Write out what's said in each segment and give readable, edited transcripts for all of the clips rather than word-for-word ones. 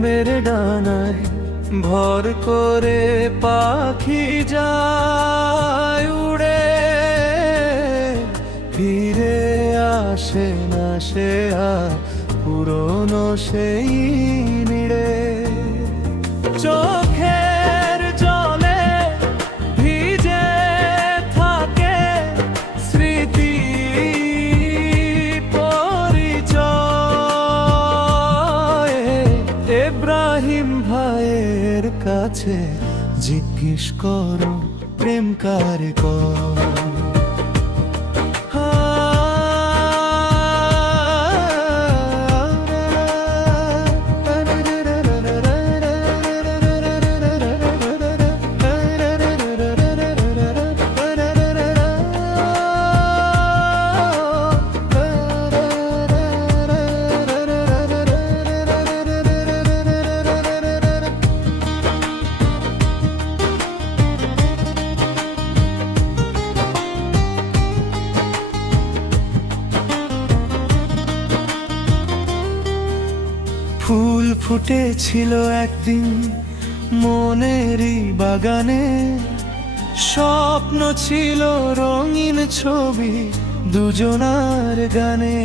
প্রেমের ডানায় ভর করে পাখি যায় উড়ে, ফিরে আসে না সে আর পুরনো সেই নিড়ে। চোখের জলে ভিজে থাকে স্মৃতি পরিচয়। ইব্রাহিম ভাইয়ের কাছে জিজ্ঞেস করো প্রেম কার কয়। ফুল ফুটেছিল একদিন মনেরই বাগানে, স্বপ্ন ছিল রঙিন ছবি দুজনার গানে।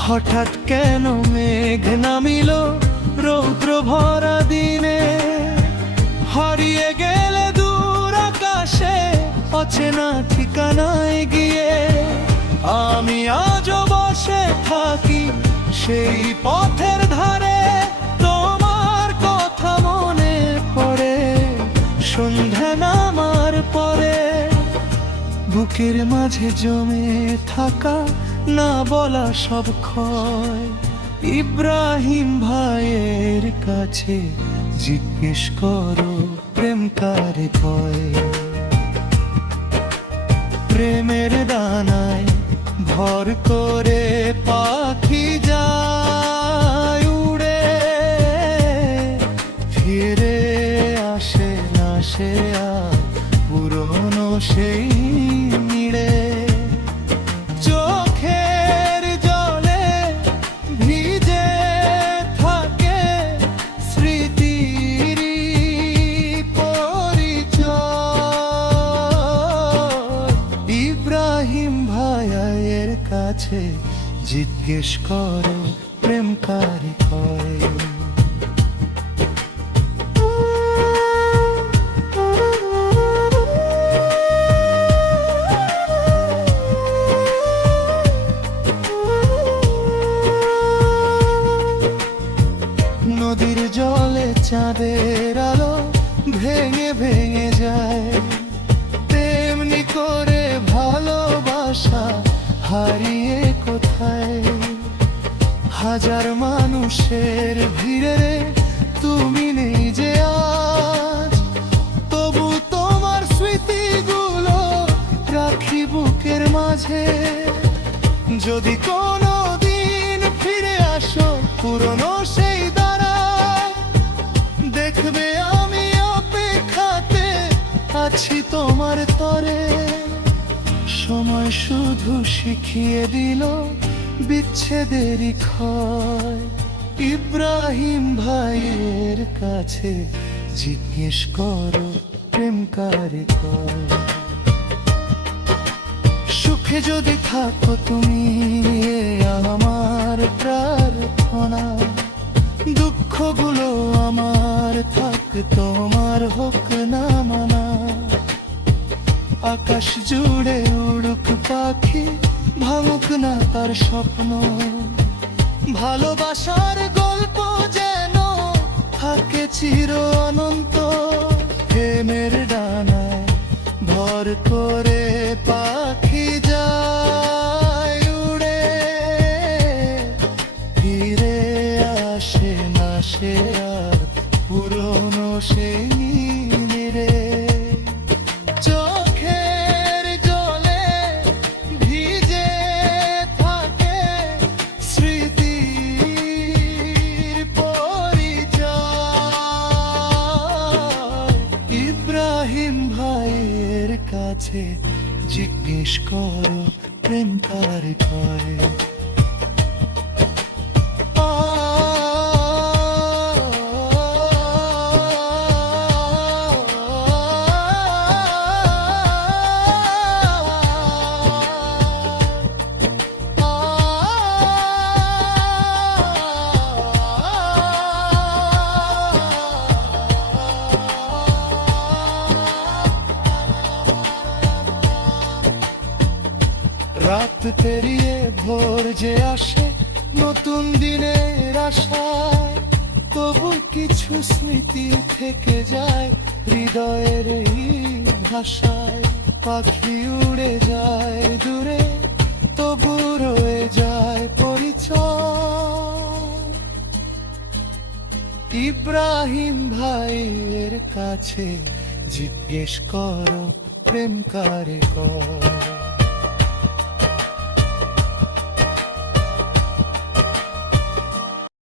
হঠাৎ কেন মেঘ নামিল রৌদ্র ভরা দিনে, হারিয়ে গেলে দূর আকাশে অচেনা ঠিকানায় গিয়ে। আমি আজও বসে থাকি সেই পথের ধারে, তোমার কথা মনে পড়ে সন্ধ্যা নামার পরে। বুকের মাঝে জমে থাকা না বলা সব ক্ষয়, ইব্রাহিম ভাইয়ের কাছে জিজ্ঞেস করো প্রেম কার কয়। প্রেমের ডানায় ভর করে পাখি যায় উড়ে, ফিরে আসে না সে আর পুরনো সেই নিড়ে। চোখের জলে ভিজে থাকে স্মৃতির পরিচয়। ইব্রাহিম ভাইয়ের কাছে জিজ্ঞেস করো প্রেম কার কয়। নদীর জলে চাঁদের আলো ভেঙে ভেঙে যায়, তেমনি করে ভালোবাসা হারিয়ে কোথায়। হাজার মানুষের ভিড়ে তুমি নেই যে আজ, তবু তোমার স্মৃতিগুলো রাখি বুকের মাঝে। যদি কোনো দিন ফিরে আসো পুরনো সেই দ্বারায়, দেখবে আমি অপেক্ষাতে আছি তোমার তরে। সময় শুধু শিখিয়ে দিল বিচ্ছেদেরই ক্ষয়, ইব্রাহিম ভাইয়ের কাছে জিজ্ঞেস করো প্রেম কার কয়। সুখে যদি থাকো তুমি এ আমার প্রার্থনা, দুঃখগুলো আমার থাক তোমার হোক না মানা। আকাশ জুড়ে উড়ুক পাখি ভাঙুক না তার স্বপ্ন, ভালোবাসার গল্প যেন থাকে চির অনন্ত। প্রেমের ডানায় ভর করে পাখি যায় উড়ে, ফিরে আসে না সে আর পুরনো সেই নিড়ে। চোখের জলে ভিজে থাকে স্মৃতির পরিচয়। ইব্রাহিম ভাইয়ের কাছে জিজ্ঞেস করো প্রেম কার কয়। পেরিয়ে ভোর যে আসে নতুন দিনের আশায়, তবু কিছু স্মৃতি থেকে যায় হৃদয়ের এই ভাষায়। পাখি উড়ে যায় দূরে, তবু রয়ে যায় পরিচয়। ইব্রাহিম ভাইয়ের কাছে জিজ্ঞেস করো প্রেম কারে কয়।